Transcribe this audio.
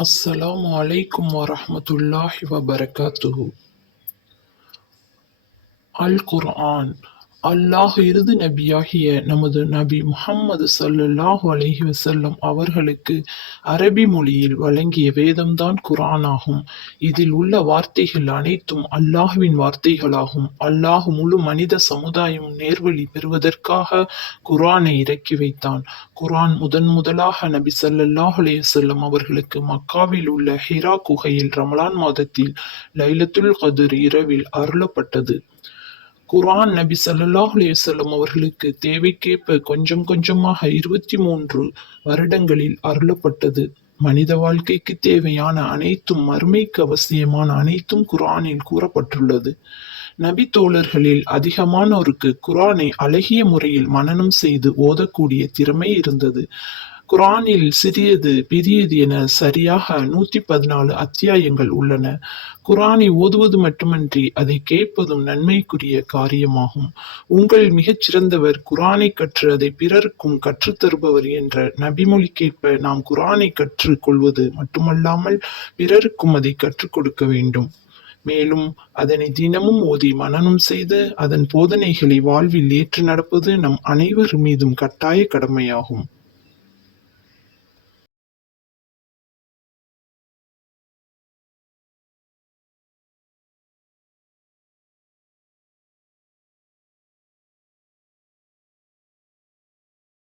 السلام عليكم ورحمة الله وبركاته. القرآن. அல்லாஹ் இறுதி நபியாகிய நமது நபி முஹம்மது சல்லாஹு அலஹி வசல்லம் அவர்களுக்கு அரபி மொழியில் வழங்கிய வேதம்தான் குரான் ஆகும் இதில் உள்ள வார்த்தைகள் அனைத்தும் அல்லாஹ்வின் வார்த்தைகளாகும். அல்லாஹ் முழு மனித சமுதாயம் நேர்வழி பெறுவதற்காக குரானை இறக்கி வைத்தான். குரான் முதன் முதலாக நபி ஸல்லல்லாஹு அலைஹி செல்லம் அவர்களுக்கு மக்காவில் உள்ள ஹிரா குகையில் ரமலான் மாதத்தில் லைலத்துல் கதிர் இரவில் அருளப்பட்டது. குரான் நபி சல்லாஹ் அலைஹி அவர்களுக்கு தேவைக்கேற்ப கொஞ்சம் கொஞ்சமாக இருபத்தி மூன்று வருடங்களில் அருளப்பட்டது. மனித வாழ்க்கைக்கு தேவையான அனைத்தும் மறுமைக்கு அவசியமான அனைத்தும் குரானில் கூறப்பட்டுள்ளது. நபி தோழர்களில் அதிகமானோருக்கு குரானை அழகிய முறையில் மனனம் செய்து ஓதக்கூடிய திறமை இருந்தது. குரானில் சிறியது பெரியது என சரியாக நூற்றி பதினாலு அத்தியாயங்கள் உள்ளன. குரானை ஓதுவது மட்டுமன்றி அதை கேட்பதும் நன்மைக்குரிய காரியமாகும். உங்கள் மிகச்சிறந்தவர் சிறந்தவர் கற்று அதை பிறருக்கும் கற்றுத்தருபவர் என்ற நபிமொழிக்கேற்ப நாம் குரானை கற்றுக் கொள்வது மட்டுமல்லாமல் பிறருக்கும் அதை கற்றுக் கொடுக்க வேண்டும். மேலும் அதனை தினமும் ஓதி மனனம் செய்து அதன் போதனைகளை வாழ்வில் ஏற்று நடப்பது நம் அனைவர் மீதும் கட்டாய கடமையாகும்.